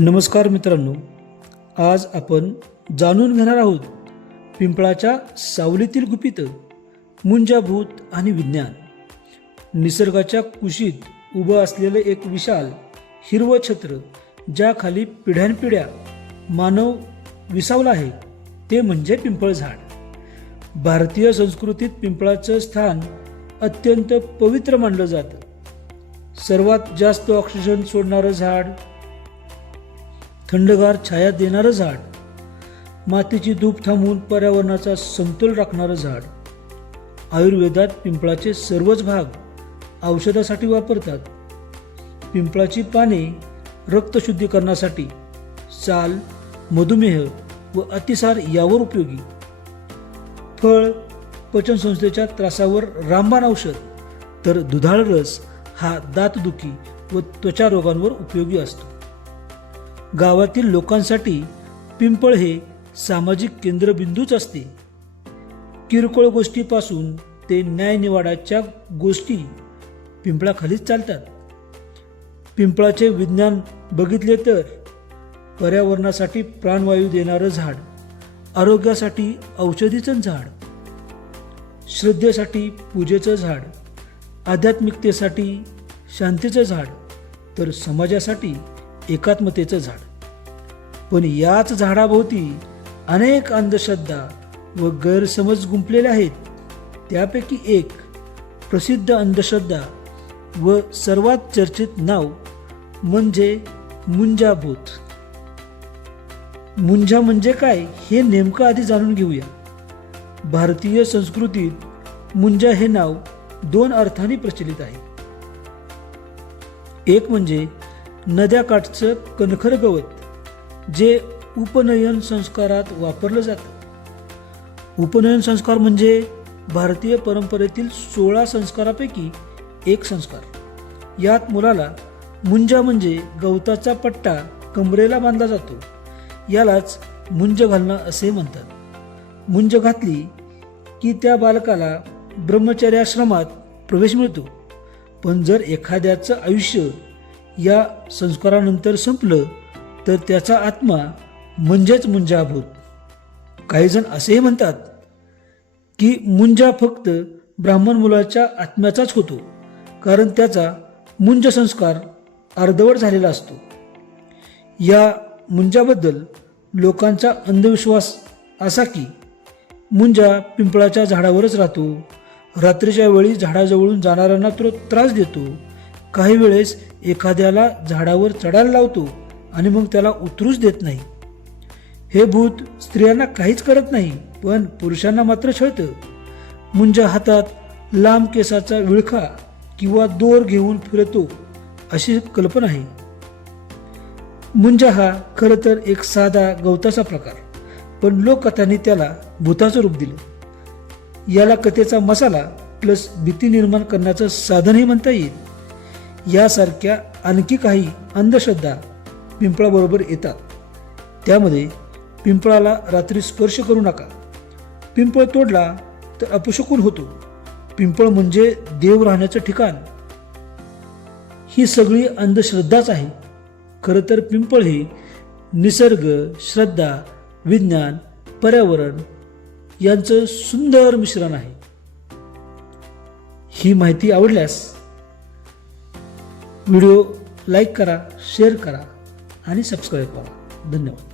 नमस्कार मित्रांनो आज आपण जाणून घेणार आहोत पिंपळाच्या सावलीतील गुपित मुंजाभूत आणि विज्ञान. निसर्गाच्या कुशीत उभं असलेलं एक विशाल हिरवं छत्र ज्याखाली पिढ्यानपिढ्या मानव विसावला आहे ते म्हणजे पिंपळ झाड. भारतीय संस्कृतीत पिंपळाचं स्थान अत्यंत पवित्र मानलं जातं. सर्वात जास्त ऑक्सिजन सोडणारं झाड थंडगार छाया देणारं झाड. मातीची धूप थांबवून पर्यावरणाचा समतोल राखणारं झाड. आयुर्वेदात पिंपळाचे सर्वच भाग औषधासाठी वापरतात. पिंपळाची पाने रक्तशुद्धीकरणासाठी साल मधुमेह व अतिसार यावर उपयोगी. फळ पचनसंस्थेच्या त्रासावर रामबाण औषध तर दुधाळ रस हा दातदुखी व त्वचा रोगांवर उपयोगी असतो. गावातील लोकांसाठी पिंपळ हे सामाजिक केंद्रबिंदूच असते. किरकोळ गोष्टीपासून ते न्यायनिवाडाच्या गोष्टी पिंपळाखालीच चालतात. पिंपळाचे विज्ञान बघितले तर पर्यावरणासाठी प्राणवायू देणारं झाड आरोग्यासाठी औषधीचं झाड श्रद्धेसाठी पूजेचं झाड आध्यात्मिकतेसाठी शांतीचं झाड तर समाजासाठी एकात्मतेचं झाड. पण याच झाडाभोवती अनेक अंधश्रद्धा व गैरसमज गुंपलेले आहेत. त्यापैकी एक प्रसिद्ध अंधश्रद्धा व सर्वात चर्चित नाव म्हणजे मुंजाभूत. मुंजा म्हणजे काय हे नेमकं आधी जाणून घेऊया. भारतीय संस्कृतीत मुंजा हे नाव दोन अर्थाने प्रचलित आहे. एक म्हणजे नद्याकाठचं कणखर गवत जे उपनयन संस्कारात वापरलं जातं. उपनयन संस्कार म्हणजे भारतीय परंपरेतील सोळा संस्कारापैकी एक संस्कार. यात मुलाला मुंजा म्हणजे गवताचा पट्टा कमरेला बांधला जातो. यालाच मुंज घालणं असे म्हणतात. मुंज घातली की त्या बालकाला ब्रह्मचर्याश्रमात प्रवेश मिळतो. पण जर एखाद्याचं आयुष्य या संस्कारानंतर संपलं तर त्याचा आत्मा म्हणजेच मुंजाभूत. काहीजण असेही म्हणतात की मुंजा फक्त ब्राह्मण मुलाच्या आत्म्याचाच होतो कारण त्याचा मुंज संस्कार अर्धवट झालेला असतो. या मुंजाबद्दल लोकांचा अंधविश्वास असा की मुंजा पिंपळाच्या झाडावरच राहतो रात्रीच्या वेळी झाडाजवळून जाणाऱ्यांना तो त्रास देतो काही वेळेस एखाद्याला झाडावर चढायला लावतो आणि मग त्याला उतरूच देत नाही. हे भूत स्त्रियांना काहीच करत नाही पण पुरुषांना मात्र छळतं. मुंजा हातात लांब केसाचा विळखा किंवा दोर घेऊन फिरतो अशी कल्पना आहे. मुंजा हा खरं तर एक साधा गवताचा प्रकार पण लोककथांनी त्याला भूताचं रूप दिलं. याला कथेचा मसाला प्लस भीती निर्माण करण्याचं साधनही म्हणता येईल. यासारख्या आणखी काही अंधश्रद्धा पिंपळाबरोबर येतात. त्यामध्ये पिंपळाला रात्री स्पर्श करू नका. पिंपळ तोडला तर अपशकून होतो. पिंपळ म्हणजे देव राहण्याचं ठिकाण. ही सगळी अंधश्रद्धाच आहे. खरं तर पिंपळ हे निसर्ग श्रद्धा विज्ञान पर्यावरण यांचं सुंदर मिश्रण आहे. ही माहिती आवडल्यास व्हिडिओ लाईक करा शेअर करा आणि सबस्क्राईब करा. धन्यवाद.